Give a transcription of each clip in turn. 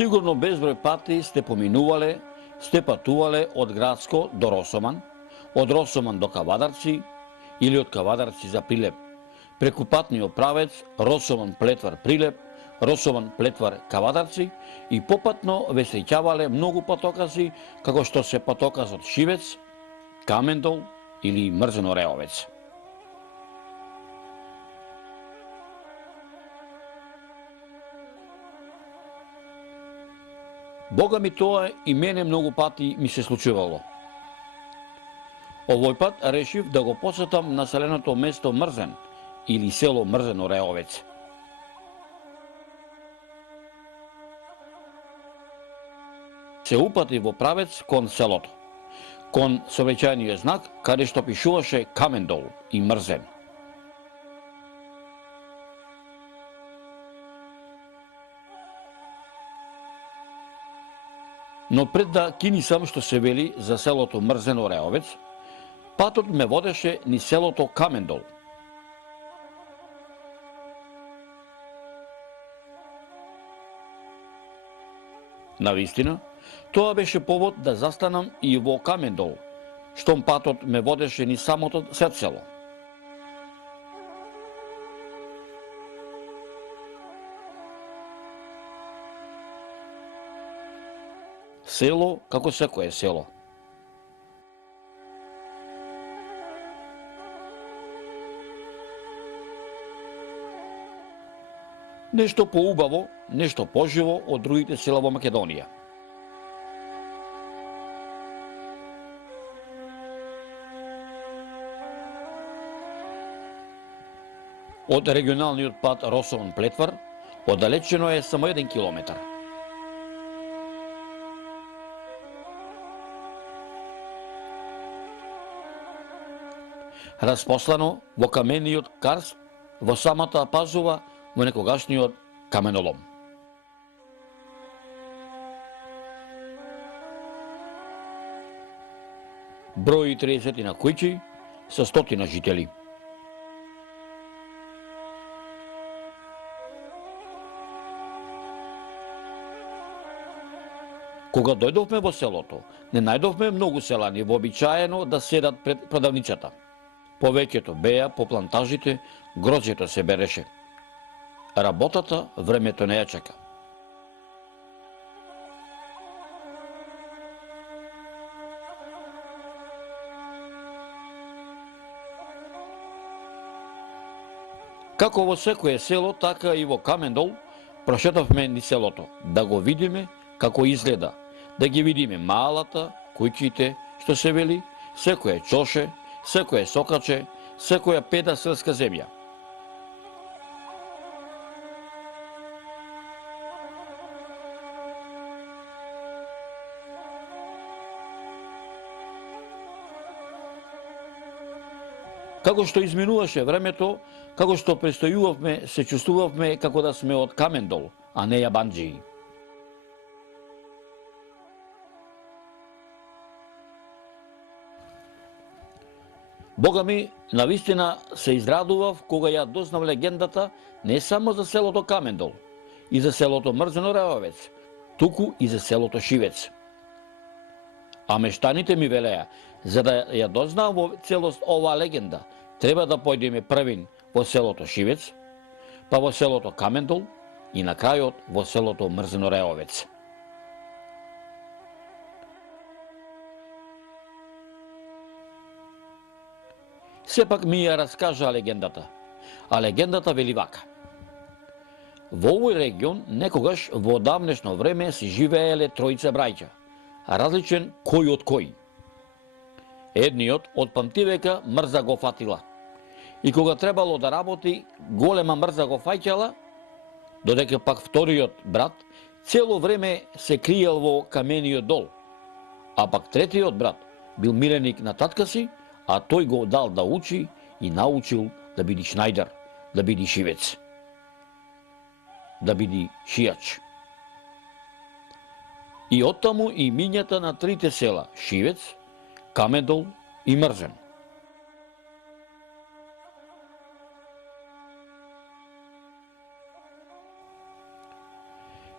Сигурно безброј пати сте поминувале, сте патувале од Градско до Росоман, од Росоман до Кавадарци или од Кавадарци за Прилеп, преку патниот правец Росоман Плетвар Прилеп, Росоман Плетвар Кавадарци и попатно ве среќавале многу патокази, како што се патоказот Шивец, Камендол или Мрзен Ореовец. Бога ми тоа и мене многу пати ми се случувало. Овој пат решив да го посетам населеното место Мрзен или село Мрзен Ореовец. Се упати во правец кон селото, кон сообраќајниот знак каде што пишуваше Камендол и Мрзен. Но пред да кинисам што се вели за селото Мрзен Ореовец, патот ме водеше ни селото Камендол. Навистина, тоа беше повод да застанам и во Камендол, штом патот ме водеше ни самото сед село. Село како секое село. Нешто поубаво, нешто поживо од другите села во Македонија. Од регионалниот пат Росоман Плетвар, оддалечено е само 1 километар. Распослано во камениот карст во самата Пазова во некогашниот каменолом. Број 30 на куќи со 100 жители. Кога дојдовме во селото, не најдовме многу селани вообичаено да седат пред продавницата. Повеќето беа по плантажите, гроздјето се береше. Работата времето не ја чека. Како во секое село, така и во Камендол, прошетавме ни селото, да го видиме како изгледа, да ги видиме малата, куќите, што се вели, секое чоше, секое сокаче, секоја педа селска земја. Како што изминуваше времето, како што престојувавме, се чувствувавме како да сме од Камендол, а не јабанџии. Бога ми, навистина се израдував кога ја дознав легендата не само за селото Камендол и за селото Мрзен Ореовец, туку и за селото Шивец. А мештаните ми велеа, за да ја дознам во целост оваа легенда, треба да појдеме првин во селото Шивец, па во селото Камендол и на крајот во селото Мрзен Ореовец. Сепак ми ја раскажа легендата, а легендата вели вака. Во овој регион некогаш во давнешно време си живееле тројца браќа, различен кој од кој. Едниот од памтивека мрза го фатила и кога требало да работи, голема мрза го фаќала, додека пак вториот брат цело време се криел во камениот дол, а пак третиот брат бил миленик на татка си, а тој го дал да учи и научил да биде шнајдер, да биде шивец, да биде шијач. И оттаму и мињата на трите села Шивец, Камендол и Мрзен.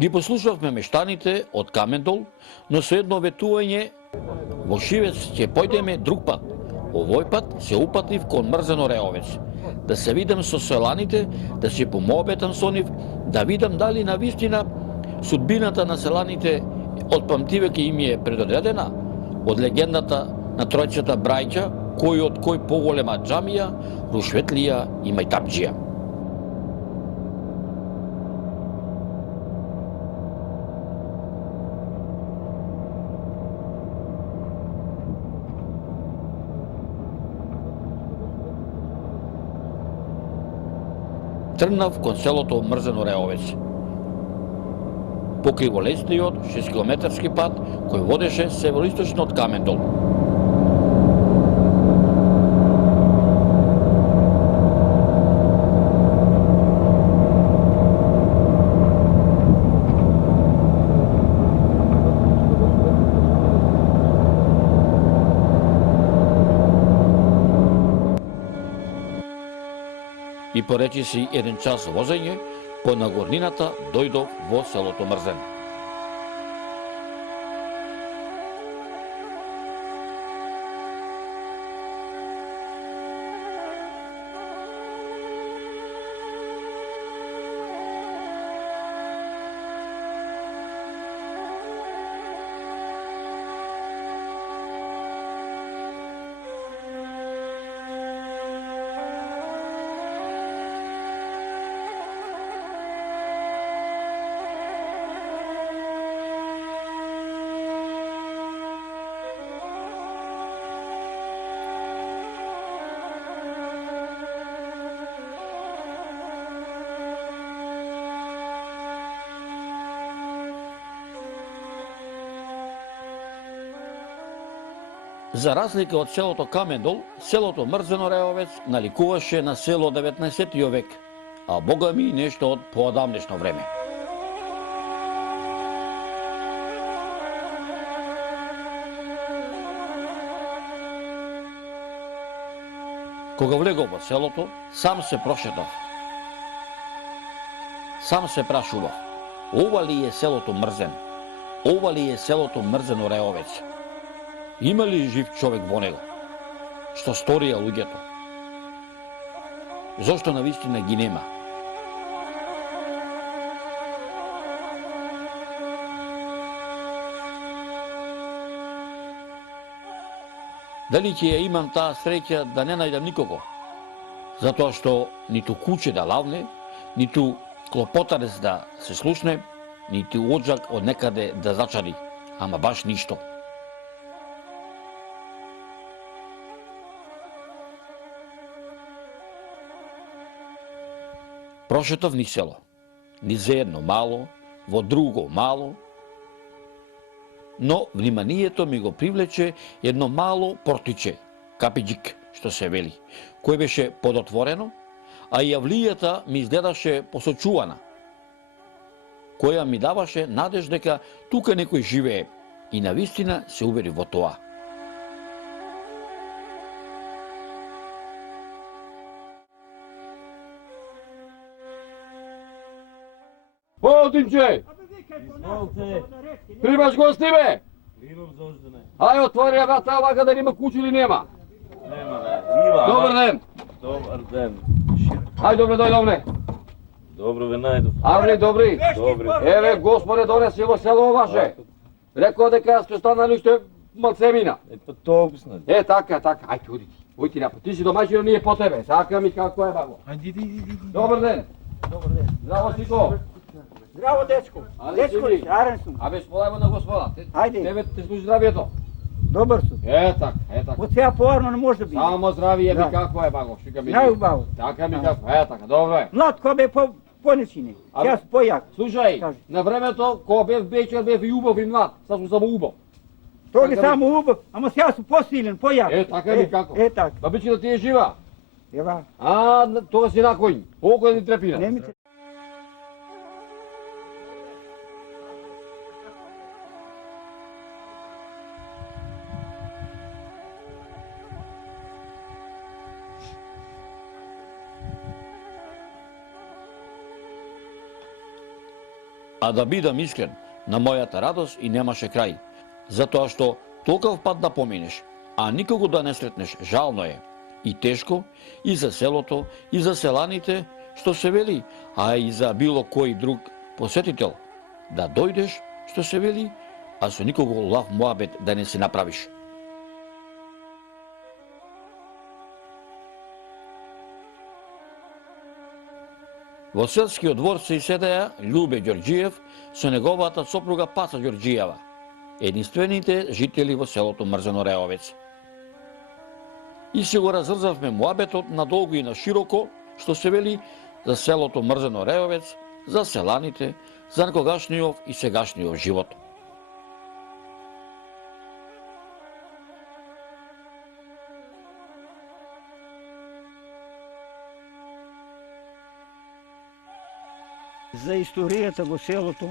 Ги послушавме мештаните од Камендол, но со едно ветување во Шивец ќе појдеме друг пат. Овој пат се упатив кон Мрзено Реовец. Да се видам со селаните, да се помообетам со нив, да видам дали на вистина судбината на селаните од памтивеќе им е предодредена, од легендата на тројцата брајќа, кој од кој поголема џамија, рушветлија и мајтапџија. Тргнав кон селото Мрзено Реовец. Покриво лесниот 6 километарски пат кој водеше североисточно од Камендол. И поречи си 1 час возење, по нагорнината дојдов во селото Мрзен. За разлика од селото Камендол, селото Мрзено Реовец наликуваше на село 19 век, а бога ми нешто од поодамнешно време. Кога влегов во селото, сам се прошетав. Сам се прашував, ова ли е селото Мрзен? Ова ли е селото Мрзено Реовец? Има ли жив човек во него? Што сторија луѓето? Зошто навистина ги нема? Дали ќе ја имам таа среќа да не најдам никого? Затоа што ниту куче да лавне, ниту клопотарец да се слушне, ниту оджак од некаде да зачари, ама баш ништо. Прошетав ни село, ни за едно мало, во друго мало, но вниманието ми го привлече едно мало портиче, капиџик, што се вели, кој беше подотворено, а јавлијата ми изгледаше посочувана, која ми даваше надеж дека тука некој живее, и навистина се увери во тоа. Полтинче! Примаш гости, бе? Примам зошто не. Ај, отвори ја врата вака да нема куче или нема. Нема, не. Има. Добар ден. Добар ден. Ај, добре, дојде овде. Добро ве најдов. Арли, добри. Добри. Еве, господе, донеси во село ваше. Рекоа дека ќе станали уште малцемина. Па толкова. Така. Ај, чуди ти. Ојти напред. Ти си домаќино, ние по тебе. Сака ми како е, баго. Ајде, иди. Добар ден. Добар ден. Здраво, Сито. Здраво, дечко. Али Дечко, си ми? арен сум. Абе, сполајмо на господа. Ајде. Тебе те служи здравието. Добар сум. Така. Од сега поарно не може да биде. Само здравие ми Да. како е, баго. Шика ми. Најубаво. Така ми Да. како. Така, добро е. Млад кој бе понесине. Абе. Сега сум појак. Слушај, Кажи. на времето, кога бев вечер, бев и убав и млад. Сега сум само убав. Тоа не Така ми- само убав, ама сега сум посилен, појак. Така ми како. така. Бабичката ти е жива? Ева, Тога си на коњ. Колко е ни трепина? не ми се... А да бидам искрен, на мојата радост и немаше крај, затоа што толков пат да поминеш, а никого да не сретнеш, жално е. И тешко, и за селото, и за селаните, што се вели, а и за било кој друг посетител. Да дојдеш, што се вели, а со никого лав муабет да не си направиш. Во селскиот двор се седеа Љубе Ѓорѓиев со неговата сопруга Паца Ѓорѓиева, единствените жители во селото Мрзено Реовец. И си го разрзавме муабетот надолго и на широко, што се вели за селото Мрзено Реовец, за селаните, за некогашниот и сегашниот живот. За историјата во селото,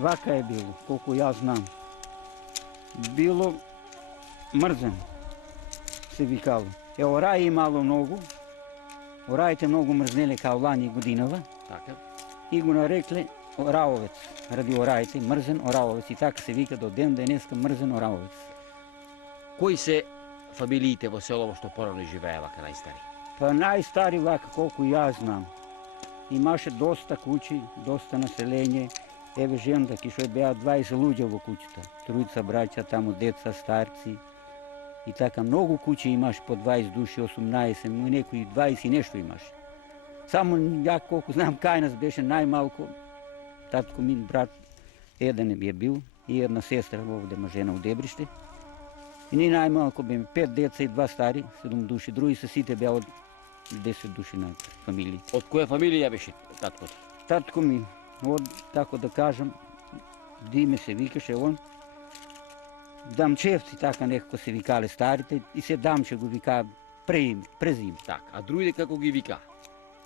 вака е било, колку јас знам. Било Мрзен, се викало. Орај имало многу, ораите многу мрзнеле као лани годинава, Така. и го нарекле Ораовец, ради ораите, Мрзен Ораовец, и така се вика до ден денеска Мрзен Ораовец. Кои се фамилиите во село што порано живее вака најстари? Па најстари вака, колку јас знам. Имаше доста куќи, доста население. Еве жената ки што беа 20 луѓе во куќата. Тројца браќа, таму деца, старци. И така многу куќи имаш по 20 души, 18, но некои 20 и нешто имаш. Само ја колку знам кај нас беше најмалку. Татко мин брат еден е бил и една сестра овде жена у Дебриште. И ни најмалку беме 5 деца и 2 стари, 7 души. Други се сите беа од 10 души на фамилии. Од која фамилија беше таткото? Татко ми, од, тако да кажам, Диме се викаше он, Дамчевци, така некако се викале старите, и се Дамче го вика презиме. Така, а другите како ги вика?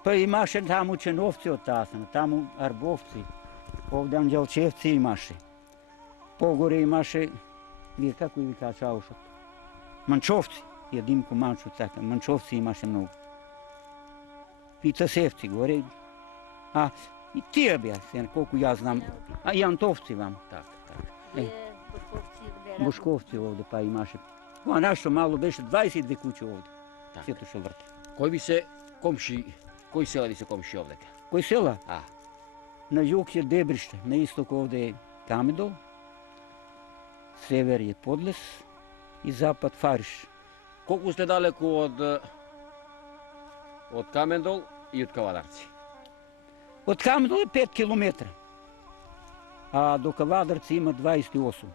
Па имаше таму Ченовци од Тасана, таму Арбовци, овде Анđелчевци имаше. Погоре имаше, вие како ги вика Чаушот? Манчовци, ја Димко Манчо, така, Манчовци имаше многу. И Тасевци горе, а и тие беа, колку јас знам, а и Антовци вам. Така, така. Бушковци овде па имаше. А нашто мало беше 22 куќи овде. Така. Сето што врти. Кои ви се комши, кои села ви се комши овдека? Кој села? А, На југ е Дебриште, на исток овде е Камедол, север е Подлес и запад Фариш. колку сте далеку од Камендол и од Кавадарци? Од Камедол е 5 километра, а до Кавадарци има 28.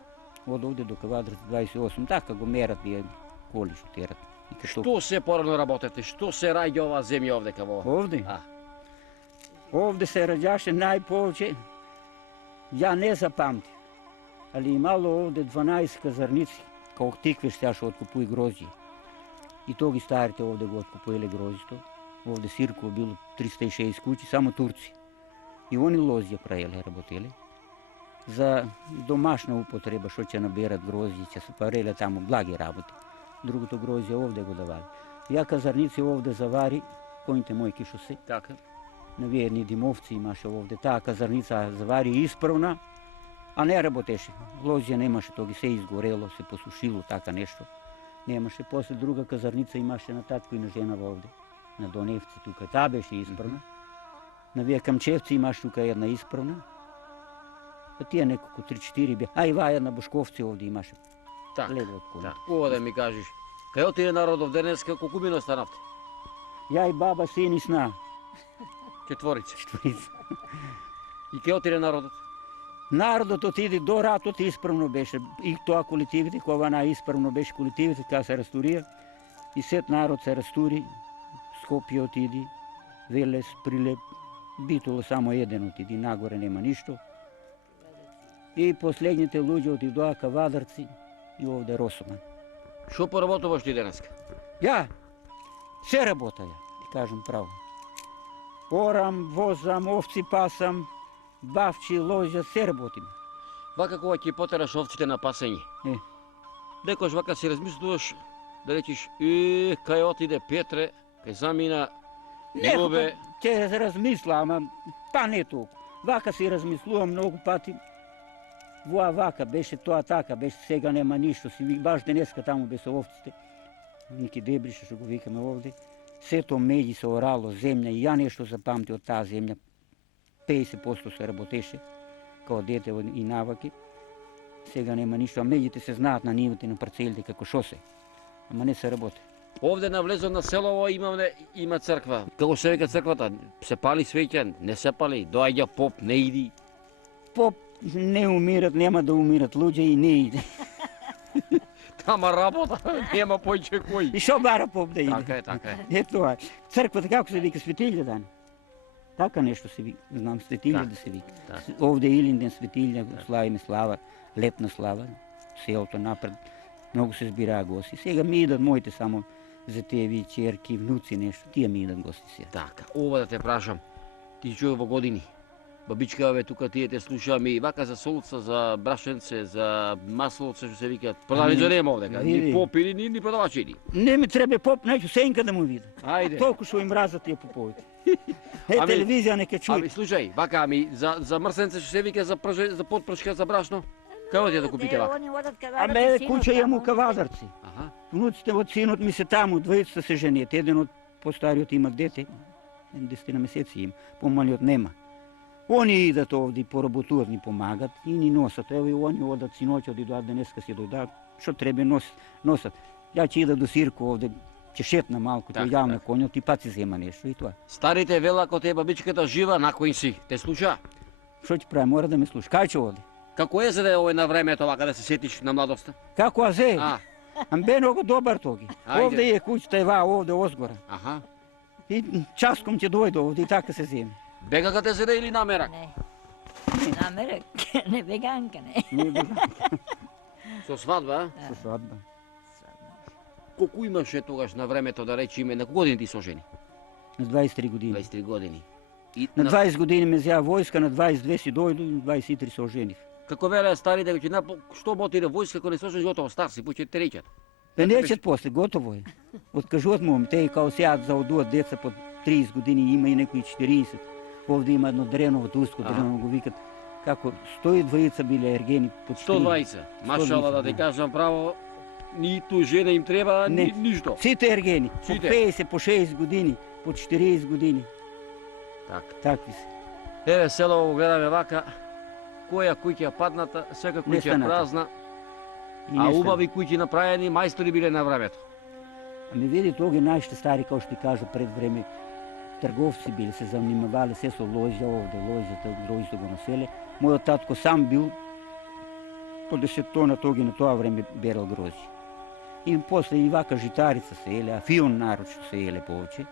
Од овде до Кавадарци 28, така го мерат вие коли што терат. И како Што се порано работете? Што се раѓа оваа земја овдека во? овде? А, Овде се раѓаше најповеќе, ја не запамтив, али имало овде 12 казарници, као тикве што откупуи грозје. И то ги старите овде го откупуеле грозјето. Овде сирко било 360 куќи, само турци. И они лозје праеле, работеле. За домашна употреба, што ќе наберат грозје, ќе се пареле таму благи работи. Другото грозје овде го давали. Ја казарници овде завари, коњите мои ки што се. така. Навиени димовци имаше овде, таа казарница завари исправна, а не работеше. Лозја немаше, то ги се изгорело, се посушило, така нешто. Немаше, после друга казарница имаше на татко и на женава овде, на Доневци тука, таа беше исправна. На вие Камчевци имаше тука една исправна, а тие неколку 3-4 бе. А и ва една Бушковци овде имаше, Така. лево од коња. Така. Ова да ми кажеш, кај отиде народов денеска, колку мина останавте? Ја и баба, син и сна, Четворица. четворица. И кај отиде народот? Народот отиде до ратот исправно беше. И тоа колективите, кога најисправно беше колективите, кога се растурија. И сет народ се растури, Скопје отиди, Велес, Прилеп, Битола само еден отиди, нагоре нема ништо. И последните луѓе отидоа Кавадарци и овде Росоман. Што поработуваш ти денеска? Ја, се работа ја, ти кажам право. Орам, возам, овци пасам, бавчи, лозја, се работиме. Вака кога ќе потераш овците на пасење. Е. Некојаш вака си размислуваш да речиш, кај отиде Петре, кај замина Љубе. Ќе се размисла, ама па не толку. Вака си размислувам многу пати. Воа вака, беше тоа така, беше сега нема ништо. Си баш денеска таму без овците. Ники Дебриша, што го викаме овде. Сето меѓи се орало, земја, и ја нешто запамти од таа земја. 50% се работеше, као дете и наваки. Сега нема ништо, а меѓите се знаат на нивите, на парцелите, како шо се. Ама не се работи. Овде на влезот на селово има црква. Како се вика црквата? Се пали свеќе, не се пали, доаѓа поп, не иди. Поп не умират, нема да умират луѓе и не иде. Тама работа, нема појче кој. И шо бара поп да иде? Така е, така е. Е тоа. Црквата како се вика, Светилја дан? Така нешто се вика, знам, Светилја Да, да се вика. да. Овде Илинден Светилја, славиме слава, летна слава, селото напред. Многу се збираа гости. Сега ми идат моите само зетеви, черки, внуци, нешто. Тие ми идат гости сега. Така, ова да те прашам. Ти човек во години. Бабичка, бе, тука тие те слушаме и вака за солца, за брашенце, за маслоце, што се викаат. Продавница нема овде, ни види. попи, ни продавачи ни. Не ми треба поп, неќу сенка да му вида. Ајде. Толку што им мразат тие поповите. Е, Ами- телевизија нека чуе. Ами слушај, вака, за мрсенце што се вика, за подпршка, за брашно. Како ќе да купите вака? Аме куќа имам у Кавадарци. Аха. Внуците од синот ми се таму, двојцата се женет. Еден од постариот има дете, 10 месеци има, помалиот нема. Они идат овде и поработуваат, ни помагат и ни носат. Ево и они одат синоќа, одидоат денеска си дојдат. Што треба носат? Ја ќе ида до Сирко овде, ќе шетна малку, ќе Така, јавна така. конјот и пат си зема нешто и тоа. Старите вела ако те бабичката жива, на кој си? Те слуша? Што ќе прави? Мора да ме слуша. Кај ќе оде? Како е за да е овој на времето вака да се сетиш на младоста? Како азе? А, Ам бе многу добар тоги. Ајде. Овде е куќата ева, овде озгора. аха. И часком ќе дојде овде и така се земе. Бегака те седе или намерак? Не. Намерак, не веганка, не. Не би Со свадба, а? со свадба. Колку имаше тогаш на времето да речеме, на колку години ти сожени? На 23 години. 23 години. И На 20 години ме зја војска, на 22 си дојду и на 23 се ожених. Како велеа старите, дека ќе што мотире војска, ако не сожени готово, стар си, поче те речат. Бе неќат после, готово е. Откажуват му, те и као сега заодуват деца под 30 години, има и некои 40. Овде има едно дреново, туско Аха. дрено го викат. Како 120 биле ергени под 120. Машала да ти кажам право, ниту жена им треба, Не. ништо. Сите ергени, по Сите. 50, по 60 години, по 40 години. Така. Такви се. Еве село го гледаме вака, која куќа падната, сека куќа Нестаната. празна, И а нешто. убави куќи направени, мајстори биле на времето. Ами види, тоги нашите стари, како што ти кажа пред време, трговци били, се занимавале се со лоѓа овде, лоѓата, гројзо го населе. Мојот татко сам бил по 10 тона тоги на тоа време берал грози. И после и вака житарица се еле, а фион нарочно се еле повеќе.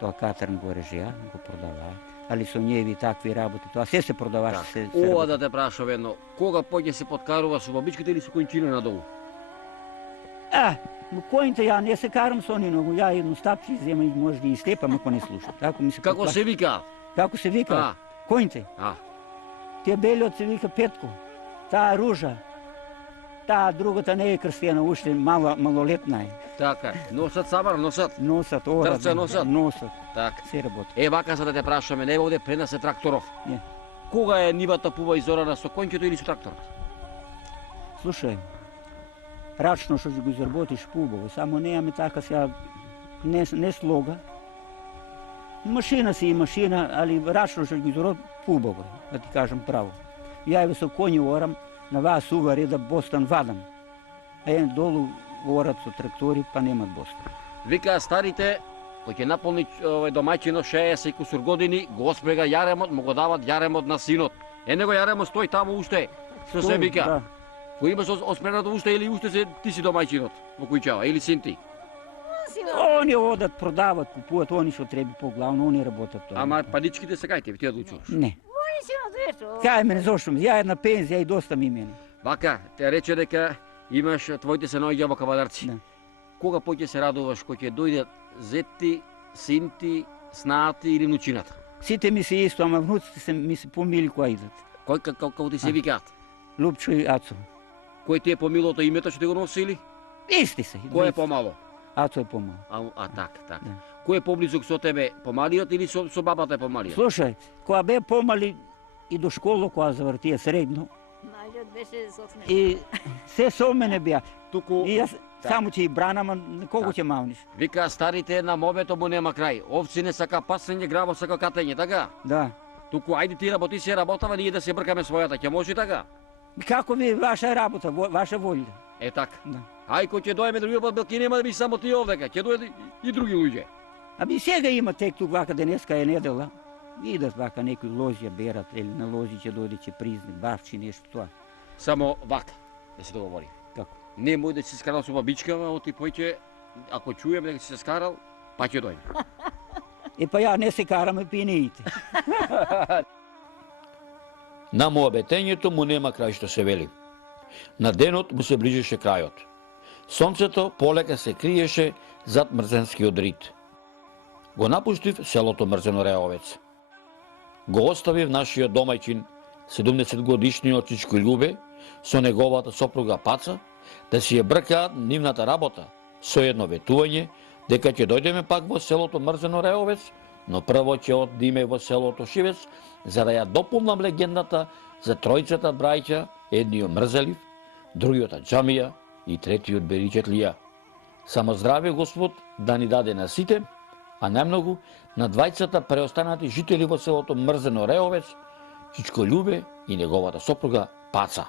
Тоа катрн го режеа, го продаваа. Али со нjevi такви работи, тоа се продаваше. се Ова работи. да те прашам едно, кога поќе се подкарува со бабичките или со конјчина надолу? Но којните ја не се карам со они многу, ја едно стапче земам и може да и слепам ако не слушам. Како ми се Како се вика? Како се вика? А, Којните? а, Тие белиот се вика Петко, таа Ружа, таа другата не е крстена, уште малолетна е. така е. Носат сабар, носат. Носат, ора, Трча носат? носат, Така. се работи. Е, вака за да те прашаме, не овде пренесе тракторов. Не. Кога е нивата пува изорана со конјќето или со тракторот? Слушај, рачно што ќе го изработиш пубаво, само неаме така сега, не слога. Машина си и машина, али рачно што ќе го изработиш пубаво, да ти кажам право. Ја еве со коњи орам, на вас ува реда бостан вадам. А еден долу орат со трактори, па немат бостан. Викаа старите, кој ќе наполни домаќино 60 и кусур години, го спрега јаремот, му го дават јаремот на синот. Е, него јаремот стои таму уште, што се вика. Да. Кој имаш оспренато уште или уште се ти си домаќинот во куќава или син ти. Они одат, продават, купуват, они што треба поглавно, они работат тоа. Ама паричките се кај тебе, ти одлучуваш. Не. Си на двето. Кај мене зошто ми? Ја една пензија и доста ми мене. Вака, те рече дека имаш твоите се наоѓа во Кавадарци. Да. Кога поќе се радуваш, кој ќе дојде зетти, синти, снаати или внучината? Сите ми се исто, ама внуците ми се помили која идат. Кој како ти се викаат? Лупчо и Ацо. Кој ти е помилото името што ти го носи или? Исти се. Кој е помало? Ацо е помал. Так. Да. Кој е поблизок со тебе, помалиот или со бабата е помалиот? Слушај, кога бе помали, и до школа која завртија средно. Мајот беше соснет. И се со мене беа. Туку, И јас само ќе и бранам, а на кого ќе мавниш? вика старите на мовето му нема крај. Овци не сака пасење, граво сака катење, така? Да. Туку ајде ти работи си работава, ние да се бркаме својата, ќе може така? И како ви ваша работа, ваша волја? Е така. Да. Ај кој ќе дојме други пат, ќе нема да би само ти овдека, ќе дојде и други луѓе. Аби сега има тек тук вака денеска е недела. Идат вака некои лозија берат или на лози ќе дојде ќе призне, бавчи нешто тоа. Само вака да се договори. Како? Немој да си скарал со бабичкава, оти појќе, ако чуем дека си се скарал, па ќе дојде. Е па ја не се караме пинеите. На моабетењето му нема крај што се вели. На денот му се ближеше крајот. Сонцето полека се криеше зад мрзенскиот рид. Го напуштив селото Мрзено Реовец. Го оставив нашиот домајчин, 70-годишниот Чичко Љубе, со неговата сопруга Паца, да си ја бркаат нивната работа, со едно ветување, дека ќе дојдеме пак во селото Мрзено Реовец, но прво ќе одиме во селото Шивец, за да ја дополнам легендата за тројцата браќа, едниот Мрзелив, другиот Аџамија и третиот Беричетлија. Само здраве Господ да ни даде на сите, а најмногу на двајцата преостанати жители во селото Мрзено Реовец, Чичко Љубе и неговата сопруга Паца.